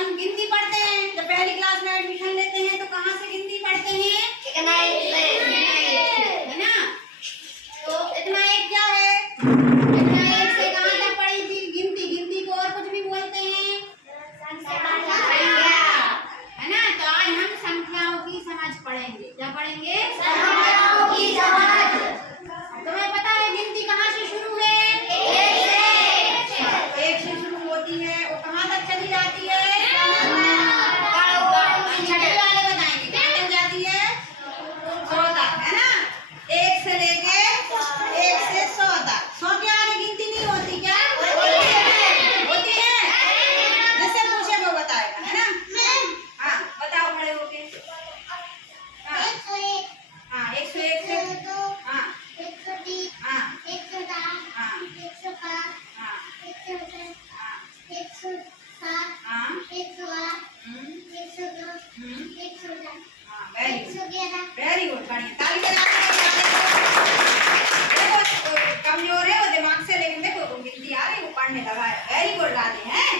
अपन गिनती पढ़ते हैं, जब पहली क्लास में एडमिशन लेते हैं तो कहाँ से गिनती पढ़ते हैं? इतना एक है ना। तो इतना एक क्या है? इतना एक से कहाँ तक पढ़ी थी गिनती? गिनती को और कुछ भी बोलते हैं, है ना। तो आज हम संख्याओं की समझ पढ़ेंगे। क्या पढ़ेंगे? संख्याओं की समझ। तुम्हें पता है गिनती कहाँ से शुरू है? एक से शुरू होती है, वो कहाँ तक चली जाती है? छठे वाले बताएंगे कहाँ तक जाती है? 100 तक, है ना। 1 से लेके 1 से 100 तक। 100 के आगे गिनती नहीं होती क्या? होती है। जिससे पूछे वो बताएगा, है ना। हाँ बताओ खड़े होके। हाँ 101 से हाँ 120 हाँ 110 हाँ 105 हाँ 106 हाँ 107 हाँ 108 हम्म 109 हम्म 110 हाँ वेरी गुड 111 वेरी गुड। बढ़िया ताली बजाते देखो कमजोर है वो दिमाग से, लेकिन देखो वो गिनती आ रही वो पढ़ने लगा है। वेरी गुड राधे हैं।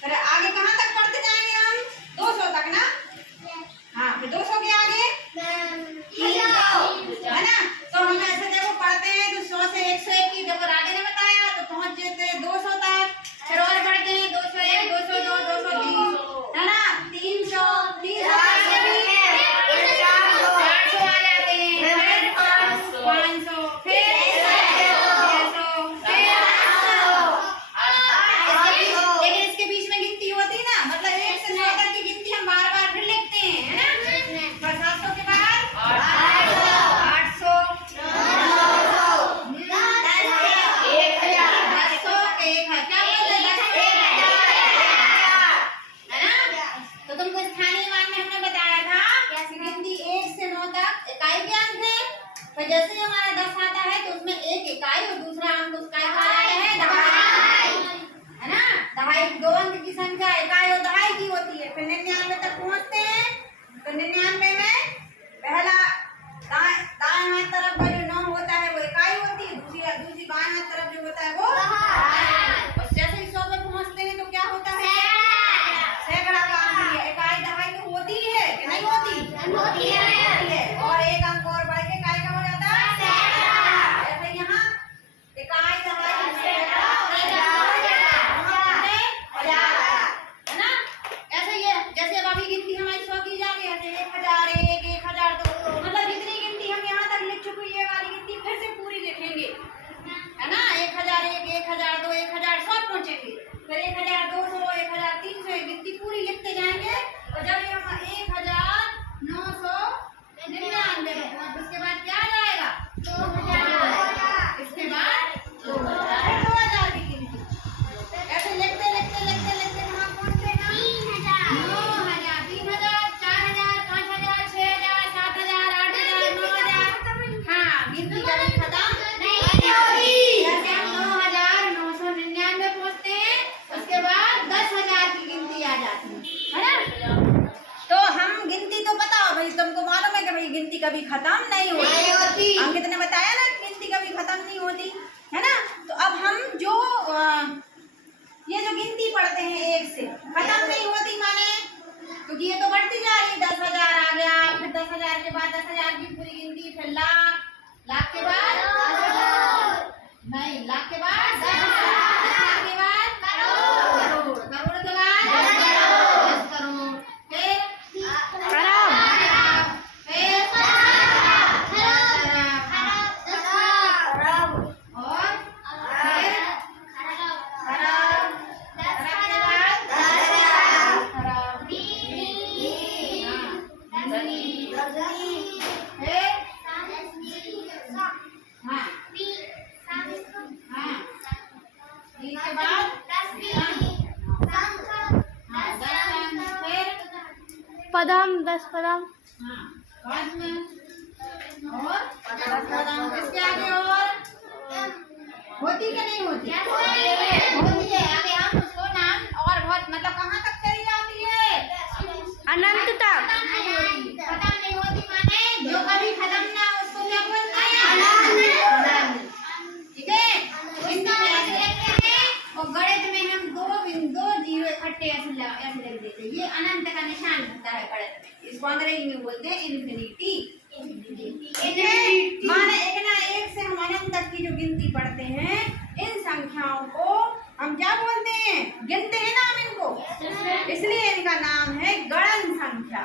फिर आगे कहाँ तक पढ़ते जाएंगे हम? 200 तक ना। हाँ फिर 200 के आगे है ना। तो हम ऐसे देखो पढ़ते हैं तो 100 से 101 की देखो राधे ने बताया तो पहुंच जाते हैं 200 तक। फिर और बढ़ते हैं 201 202 203 है ना। 300 300 भी 400 आ जाते हैं। फिर 500 फिर 600 लेकिन इसके बीच में गिनती होती ना, मतलब 1 से 9 तक की गिनती हम बार बार फिर लिखते हैं, है ना। पर 700 के बाद 800 तो तुमको स्थानीय मान में हमने बताया था कि गिनती 1 से 9 तक इकाई के अंक है। पर जैसे ही हमारा 10 आता है तो उसमें एक इकाई और दूसरा अंक उसका क्या आता है? दहाई, है ना। दहाई 2 अंक की संख्या इकाई और दहाई की होती है। फिर 99 तक पहुंचते हैं तो 99 में पहला दाएं हाथ तरफ का जो 9 होता है वो इकाई होती है, दूसरी बाएं हाथ तरफ जो होता है वो दहाई। और जैसे ही 100 पे पहुंचते हैं तो क्या होता है? सैकड़ा का अंक है। इकाई दहाई तो होती है कि नहीं होती? होती है। और एक अंक और बढ़ के इकाई का हो जाता है सैकड़ा। जैसे यहाँ इकाई दहाई सैकड़ा है ना। ऐसे ये जैसे अब अभी गिनती हमारी 100 की जा रही है, 1000 1 1002 मतलब जितनी गिनती हम यहाँ तक लिख चुके ये वाली गिनती फिर से पूरी लिखेंगे, है ना। 1001 1002 1100 पहुंचेंगे। फिर 1200 1300 गिनती पूरी लिखते जाएंगे। और जब ये हम 1999 उसके बाद क्या आ जाएगा? 2000। इसके बाद 2000 की गिनती। ऐसे लिखते लिखते लिखते लिखते कहाँ पहुंचते हैं? 3000 3000 4000 5000 6000 7000 8000 9000। हाँ गिनती कभी खत्म नहीं होगी। जैसे हम 9999 पहुंचते हैं उसके बाद 10,000 की गिनती आ जाती है ना। तो हम गिनती तो पता हो भाई, तुमको मालूम है कि भाई गिनती कभी खत्म नहीं होती। हम कितने बताया ना गिनती कभी खत्म नहीं होती, है ना। तो अब हम जो ये जो गिनती पढ़ते हैं 1 से खत्म नहीं होती, माने क्योंकि ये तो बढ़ती जा रही है। 10,000 आ गया, फिर 10,000 के बाद 10,000 की पूरी गिनती, फिर लाख, लाख के बाद 10,000 नहीं, लाख के बाद 10,000, लाख के बाद करोड़, करोड़ के बाद 10 करोड़, फिर पदम 10 पदम। और 10 कदम इसके आगे और होती कि नहीं होती? होती है। आगे हम उसको नाम और बहुत मतलब कहाँ तक चली जाती है? अनंत तक। खत्म नहीं होती माने जो कभी खत्म ना उसको क्या बोलते हैं? ठीक है। हिंदी में ऐसे लिखते हैं और गणित में हम 2 जीरो इकट्ठे ऐसे ऐसे लिख देते हैं। ये अनंत का निशान होता है गणित में, इसको अंग्रेजी में बोलते हैं इन्फिनिटी। माने एक ना एक से हम अनंत तक की जो गिनती पढ़ते हैं, इन संख्याओं को हम क्या बोलते हैं? गिनते हैं ना हम इनको, इसलिए इनका नाम है गणन संख्या।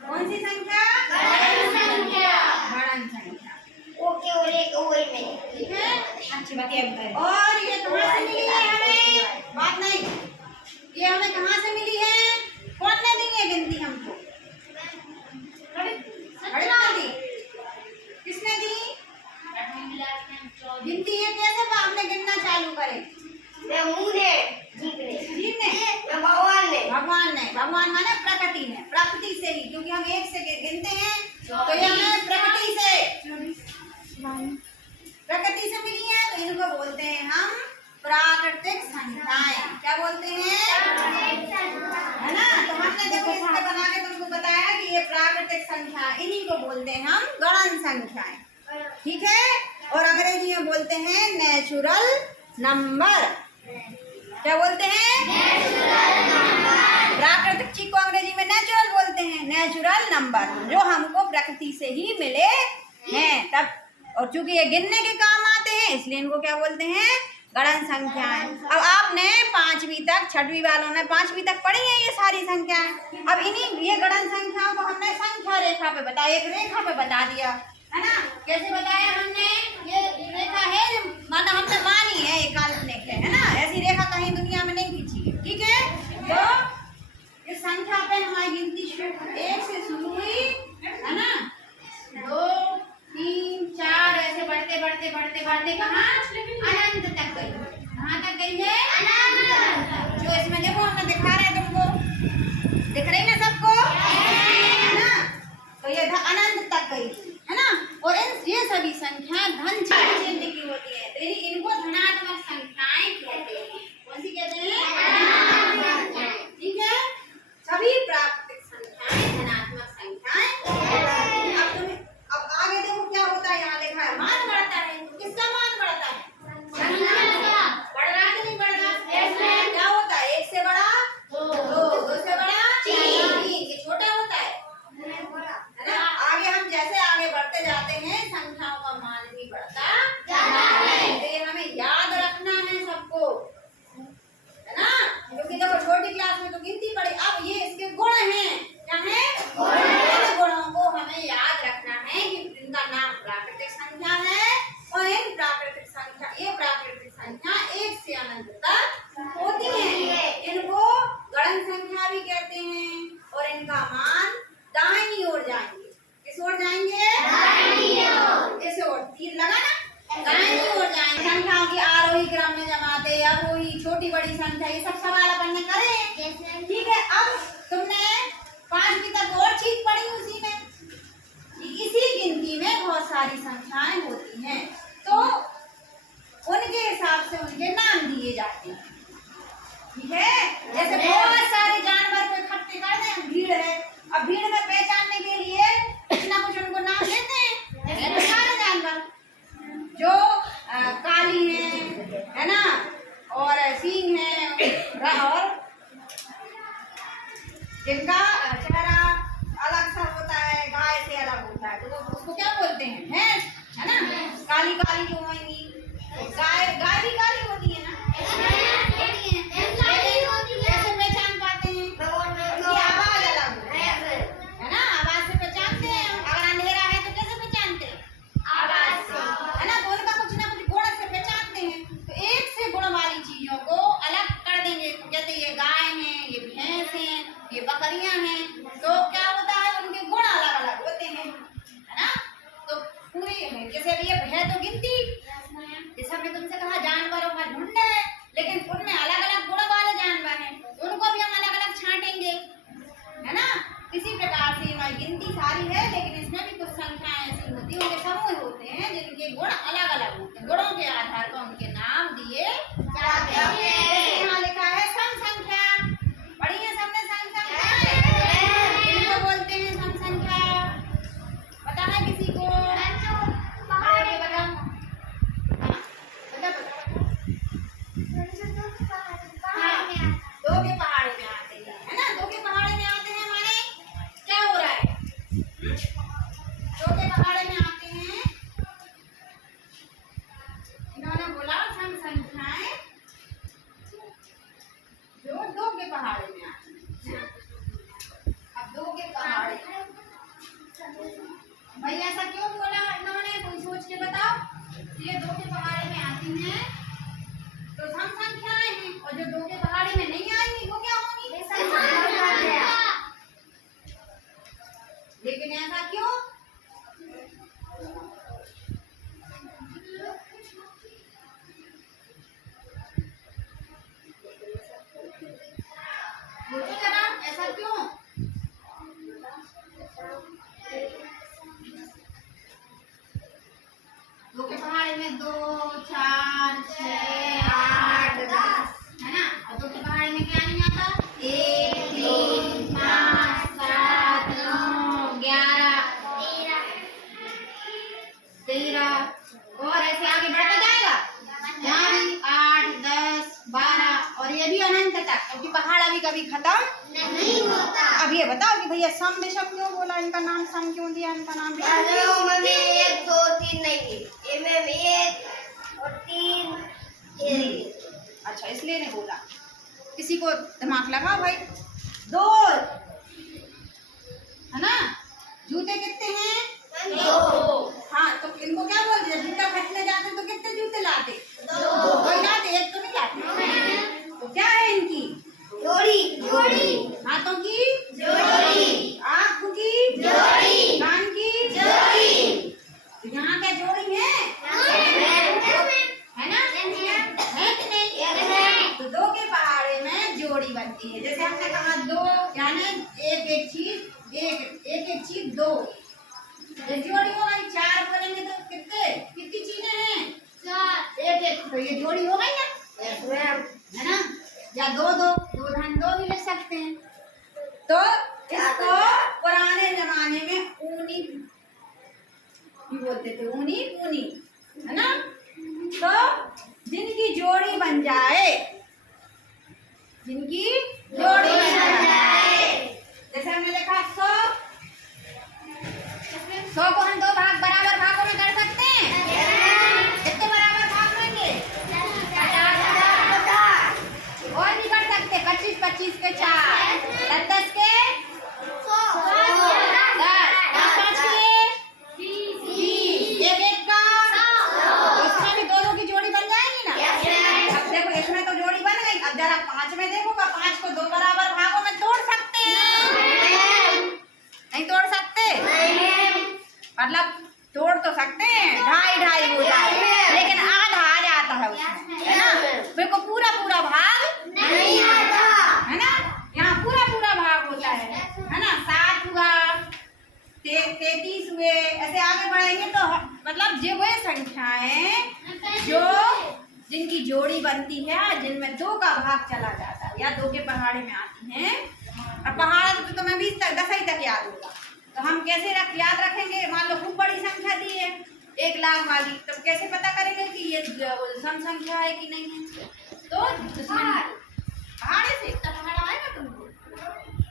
कौन सी संख्या? गणन संख्या। गणन संख्या। ओके ओके में ठीक है, अच्छी बात है। और ये कहाँ से मिली है हमें? बात नहीं, ये हमें कहाँ से मिली है? कौन ने दी है गिनती हमको? गणित ने दी। किसने दी गिनती? है कैसे हमने गिनना चालू करे? जीव ने? भगवान माने प्रकृति ने, प्रकृति से ही, क्योंकि हम एक से गिनते हैं तो ये हमें प्रकृति से मिली है, तो इनको बोलते हैं हम प्राकृतिक संख्याएं। क्या बोलते हैं? है ना? तो हमने देखो इसमें बना के तुमको बताया कि ये प्राकृतिक संख्या, इन्हीं को बोलते हैं हम गणन संख्याएं। ठीक है, और अंग्रेजी में बोलते हैं नेचुरल नंबर। क्या बोलते हैं? प्राकृतिक चीज को अंग्रेजी में नेचुरल बोलते हैं, नेचुरल नंबर जो हमको प्रकृति से ही मिले हैं तब। और चूंकि ये गिनने के काम आते हैं इसलिए इनको क्या बोलते हैं? गणन संख्याएं। अब आपने 5वीं तक, 6वीं वालों ने 5वीं तक पढ़ी है ये सारी संख्याएं। अब इन्हीं ये गणन संख्याओं को हमने संख्या रेखा पे बताया, एक रेखा पे बता दिया, है ना? कैसे बताया हमने? ये रेखा है, माना हमने मानी है, ये काल्पनिक है ना? ऐसी रेखा कहीं दुनिया में नहीं खींची है। ठीक है, तो इस संख्या पे हमारी गिनती 1 से शुरू हुई, है ना? 2 3 4 ऐसे बढ़ते बढ़ते बढ़ते बढ़ते कहाँ? अनंत तक गई। कहाँ तक गई है? अनंत। जो इसमें देखो हमने दिखा रहे हैं तुमको, दिख रही ना सबको, है ना? तो ये अनंत तक गई, है ना? और ये सभी संख्या धन चिन्ह की होती है, तो इनको धनात्मक संख्याएं कहते हैं। कौन सी कहते हैं? ठीक है, सभी प्राकृतिक संख्याएं धनात्मक संख्याएं। अब आगे देखो क्या होता है, यहाँ लिखा है मान बढ़ता है। किसका मान बढ़ता है? बढ़ रहा कि नहीं बढ़ रहा? क्या होता है? 1 से बड़ा 2, 2 से बड़ा 3, ये छोटा होता है ना? आगे हम जैसे आगे बढ़ते जाते हैं संख्याओं का मान भी बढ़ता जाता है। तो ये हमें याद रखना है सबको, है ना? क्योंकि देखो छोटी क्लास में तो गिनती पड़ी, अब ये इसके गुण हैं। क्या है? इन गुणों को हमें याद रखना है कि इनका नाम प्राकृतिक संख्या है, और इन प्राकृतिक संख्या, ये प्राकृतिक संख्या 1 से अनंत तक होती है। इनको गणन संख्या भी कहते हैं, और इनका मान दाहिनी ओर जाएंगे। किस ओर जाएंगे? दाहिनी ओर। इस ओर तीर लगा ना, दाहिनी ओर जाएंगे। संख्याओं की आरोही क्रम में जमाते, अवरोही, छोटी बड़ी संख्या, ये सब सवाल अपन ने करे। ठीक है, अब तुमने 5वीं तक और चीज पढ़ी उसी में, इसी गिनती में बहुत सारी संख्याएं होती हैं, तो उनके हिसाब से उनके नाम दिए जाते हैं। ठीक है, जैसे बहुत सारे जानवर को इकट्ठे कर दें, भीड़ है, अब भीड़ में पहचानने के लिए कुछ ना कुछ उनको नाम देते हैं। जैसे सारे जानवर जो काली है ना, और सींग है, और जिनका चेहरा अलग सा होता है, गाय से अलग होता है, तो उसको क्या बोलते हैं? भैंस, है ना? काली काली जो होंगी, गाय भी काली होती है ना? कैसे पहचान पाते हैं? उनकी आवाज अलग है ना? आवाज से पहचानते हैं। अगर अंधेरा है तो कैसे पहचानते हैं? आवाज से, है ना? तो उनका कुछ ना कुछ गुण से पहचानते हैं। तो एक से गुण वाली चीजों को अलग कर देंगे, जैसे ये गाय है, ये भैंस है, ये बकरियां हैं, तो क्या होता है? उनके गुण अलग अलग होते हैं, है ना? तो पूरी है, जैसे ये है तो गिनती, जैसे हमने तुमसे कहा जानवरों का झुंड है, लेकिन उनमें अलग अलग गुण वाले जानवर हैं, उनको भी हम अलग अलग छांटेंगे, है ना? इसी प्रकार से हमारी गिनती सारी है, लेकिन इसमें भी कुछ संख्याएं ऐसी होती है, उनके समूह होते हैं जिनके गुण अलग अलग होते हैं। गुणों के आधार पर उनके नाम दिए जाते हैं। यहाँ लिखा है सम संख्या, पढ़ी है सबने सम संख्या? इनको बोलते हैं सम संख्या। पता है किसी को? हाँ, 2 के पहाड़े में आते हैं, सोचो जरा, ऐसा क्यों? दो के पहाड़े में 2, 4, 6, 8, 10 है ना। और दो के पहाड़े में क्या नहीं आता? 1, 3, 5, 7, 9, 11, 13 और ऐसे आगे बढ़ता जाएगा। यहाँ भी 8, 10, 12 और ये भी अनंत तक, क्योंकि पहाड़ अभी कभी खत्म नहीं होता। अब ये बताओ कि भैया सम विषम क्यों बोला, इनका नाम सम क्यों दिया, इनका नाम में 1, 2, 3 नहीं थी, ये में 1 और 3 ये। अच्छा इसलिए नहीं बोला। किसी को दिमाग लगा भाई? 2 है ना। जूते कितने हैं? 2। हाँ तो इनको क्या बोल दिया? जूता खरीदने जाते तो कितने जूते लाते? 2 लाते, एक तो नहीं लाते। तो क्या है इनकी? जोड़ी। हाथों की जोड़ी। आँख की जोड़ी। कान की जोड़ी। तो यहाँ क्या जोड़ी है? है ना? है कि नहीं? तो 2 के पहाड़े में जोड़ी बनती है। जैसे हमने कहा 2 यानी एक चीज 2, ये जोड़ी हो गई। 4 बोलेंगे तो कितनी चीजें हैं? 4 एक तो ये जोड़ी हो गई ना, है ना। या 2 धन 2 भी लिख सकते हैं। तो इसको पुराने जमाने में ऊनी भी बोलते थे, ऊनी ऊनी, है ना। तो जिनकी जोड़ी बन जाए, जिनकी जोड़ी बन जाए, जैसे हमने देखा 100 को हम 2 बराबर भागों में कर सकते हैं। कितने बराबर भाग लेंगे? 50। और भी कर सकते, 25 25 के 4, 10 10 के 10, 5 के 20, 1 1 का 100। इसमें भी 2 की जोड़ी बन जाएगी ना। अब देखो इसमें तो जोड़ी बन गई। अब जरा 5 में देखोगा, 5 को 2 बराबर भागों में तोड़ सकते हैं? नहीं तोड़ सकते। मतलब तोड़ तो सकते हैं, 2.5 हो जाए, लेकिन आधा आ जाता है उसमें, है ना। मेरे को पूरा भाग नहीं आता, है ना। यहाँ पूरा भाग होता है ना। 7 हुआ, 33 हुए, ऐसे आगे बढ़ेंगे तो मतलब ये वे संख्याएं जो जिनकी जोड़ी बनती है, जिनमें 2 का भाग चला जाता है या 2 के पहाड़े में आती हैं। और पहाड़ तो तुम्हें 20 तक 10 तक याद होगा, तो हम कैसे याद रखेंगे? मान लो खूब बड़ी संख्या दी है 1 लाख वाली, तो कैसे पता करेंगे कि ये सम संख्या है कि नहीं है? तो पहाड़े से पहाड़ आएगा तुमको,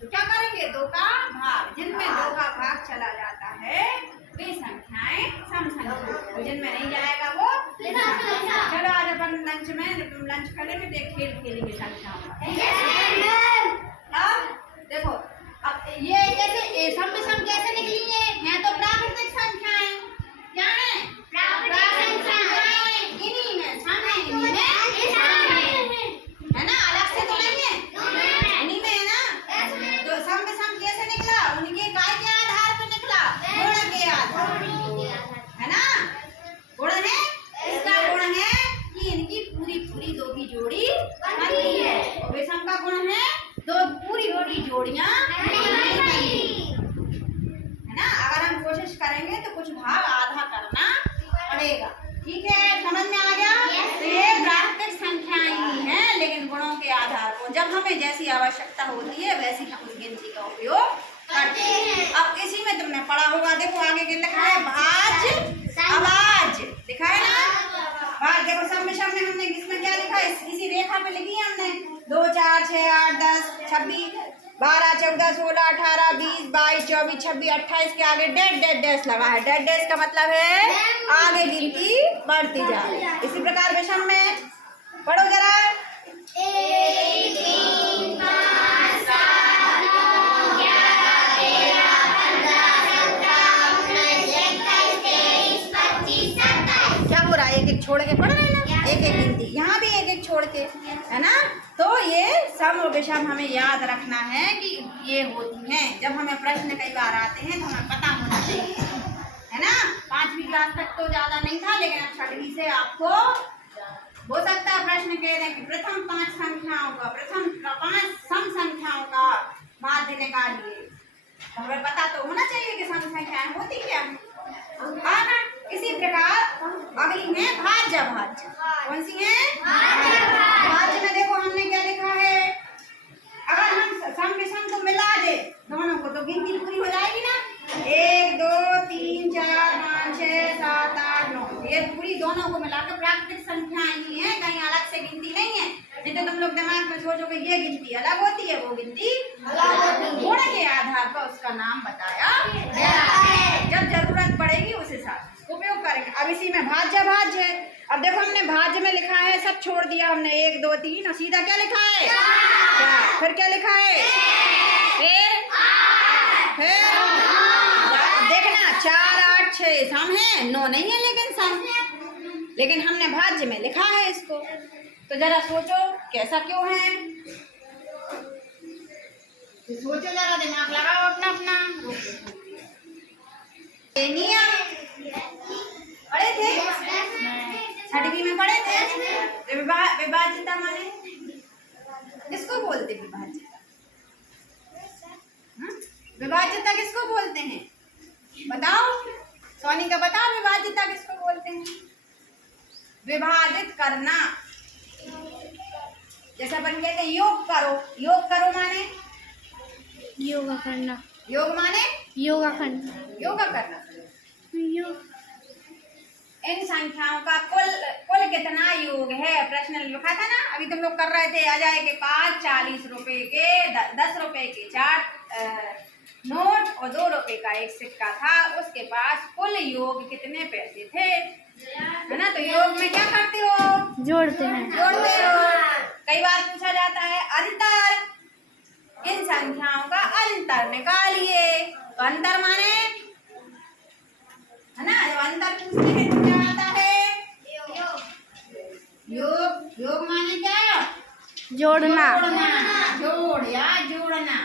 तो क्या करेंगे? 2 का भाग, जिनमें 2 का भाग चला जाता है वे संख्याएं सम संख्या, जिनमें नहीं जाएगा वो विषम संख्या। चलो आज अपन लंच करेंगे तो खेल खेलेंगे संख्याओं का। अब देखो, अब ये कैसे सम विषम कैसे निकली है? तो प्राकृतिक संख्याएं क्या है? प्राकृतिक संख्याएं इन्हीं में सम है, इन्हीं में विषम है ना। अलग से तो नहीं है, इन्हीं में है ना। तो सम विषम कैसे निकला? उनके काय के आधार पर निकला? गुण के आधार, है ना। गुण है, इसका गुण है कि इनकी पूरी 2 की जोड़ी बनती है। विषम का गुण है 2 पूरी जोड़ियां नहीं बनती, है ना। अगर हम कोशिश करेंगे तो कुछ भाग आधा करना पड़ेगा। ठीक है, समझ में आ गया? तो ये प्राकृतिक संख्याएं ही हैं, लेकिन गुणों के आधार पर जब हमें जैसी आवश्यकता होती है वैसी हम उस गिनती का उपयोग करते हैं। अब इसी में तुमने पढ़ा होगा, देखो आगे के लिखा है भाज आवाज, लिखा है ना। भाज देखो सम विषम में हमने इसमें क्या लिखा है? इसी रेखा पे लिखी है हमने। 2 4 6 8 10 26 12 14 16 18 20 22 24 26 28 के आगे डैश लगा है। डैश का मतलब है आगे गिनती बढ़ती जा रही है। इसी प्रकार विषम में पढ़ो जरा। 1 3 5 7 9 11 13 14 15 16 17 18 19 20 21 22 क्या हो रहा है? एक छोड़ के पढ़ रहे हैं ना, एक गिनती यहाँ भी एक छोड़ के, है ना। तो ये सम और विषम हमें याद रखना है कि ये होती हैं। जब हमें प्रश्न कई बार आते हैं तो हमें पता होना चाहिए, है ना। 5वीं क्लास तक तो ज्यादा नहीं था, लेकिन अब 6वीं से आपको हो सकता है प्रश्न कह रहे हैं कि प्रथम 5 संख्याओं का, प्रथम 5 सम संख्याओं का माध्य निकालिए। तो हमें पता तो होना चाहिए कि सम संख्याएं होती क्या है। हाँ ना, इसी प्रकार अगली है भाज्य। भाज्य कौन सी है? भाज्य में देखो हमने क्या लिखा है, अगर हम सम विषम को मिला दे दोनों को तो गिनती पूरी हो जाएगी ना। 1 2 3 4 5 6 7 8 9 ये पूरी दोनों को मिलाकर प्राकृतिक संख्याएं ही है, कहीं अलग से गिनती नहीं है। नहीं तो तुम लोग दिमाग में सोचोगे ये गिनती अलग होती है, वो गिनती अलग होती है। गुण के आधार पर उसका नाम बताया गया है, जब जरूरत पड़ेगी उस हिसाब से उपयोग करेंगे। अब इसी में भाज्य भाज्य है। अब देखो हमने भाज्य में लिखा है, सब छोड़ दिया हमने 1 2 3 और सीधा क्या लिखा है? 4। फिर क्या लिखा है? फिर देखना 4 8 6 सम है, 9 नहीं है लेकिन सम, लेकिन हमने भाज्य में लिखा है इसको। तो जरा सोचो कैसा क्यों है, तो सोचो जरा, दिमाग लगाओ अपना अपना। पढ़े थे, छठवीं में पढ़े थे विभाज्यता माने किसको बोलते? विभाज्यता, विभाज्यता किसको बोलते हैं बताओ? सोनी का बताओ, विभाज्यता किसको बोलते हैं? विभाजित करना। जैसे अपन कहते हैं योग करो, योग करो माने योगा करना, योग माने योगा करना, योगा करना। योग। इन संख्याओं का कुल कितना योग है? प्रश्न लिखा था ना, अभी तुम लोग कर रहे थे। अजय के पास 40 रुपए के 10 रुपए के 4 नोट और 2 रुपए का 1 सिक्का था। उसके पास कुल योग कितने पैसे थे? है ना। तो योग में क्या करते हो? जोड़ते हैं, जोड़ते हो। कई बार पूछा जाता है अंतर, इन संख्याओं का अंतर निकालिए। तो अंतर माने, है ना, जब अंतर पूछते हैं तो क्या आता है? योग। योग माने क्या? जोड़ना, जोड़ या जोड़ना।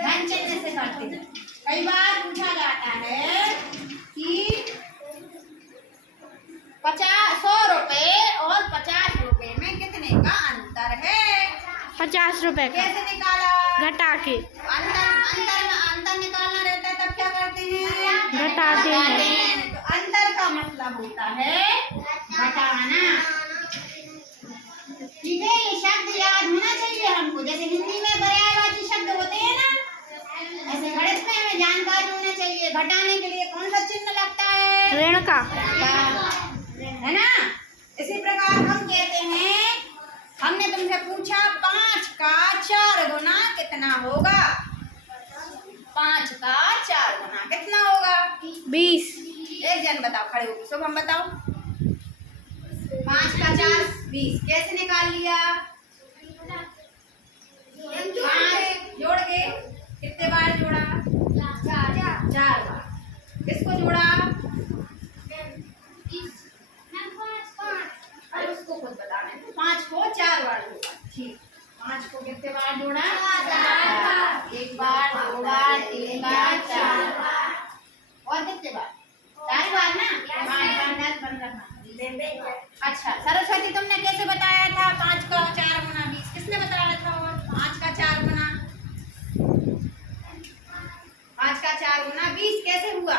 धन चिन्ह से करते हैं। कई बार पूछा जाता है कि 100 रुपए और 50 रुपए में कितने का अंतर है? 50 रुपए का। कैसे निकाला? घटा के। अंतर निकालना रहता है तब क्या करते हैं? घटाते हैं। तो अंतर का मतलब होता है घटाना। ठीक है, ये शब्द याद होना चाहिए हमको। जैसे हिंदी में पर्यायवाची शब्द होते हैं ना, ऐसे गणित में हमें जानकारी होना चाहिए। घटाने के लिए कौन सा चिन्ह लगता है? ऋण का, है ना। इसी प्रकार हम कहते हैं, हमने तुमसे पूछा 5 का 4 गुना कितना होगा? 5 का 4 गुना कितना होगा? 20। एक जन बताओ, खड़े होकर शुभम बताओ। 5 का 4 20। कैसे निकाल लिया? 5 जोड़ के कितने बार जोड़ा? 4 बार। किसको जोड़ा? अरे उसको खुद बताना है। 5 को 4 बार जोड़ा। ठीक, 5 को कितने बार जोड़ा? 1 बार, 2 बार, 3 बार, 4 बार। और कितने बार? 4 बार ना। 5 बार 10 बन रखना। अच्छा सरस्वती, तुमने कैसे बताया था 5 का 4 गुना 20? किसने बताया था? और 5 का 4 गुना 20 कैसे हुआ?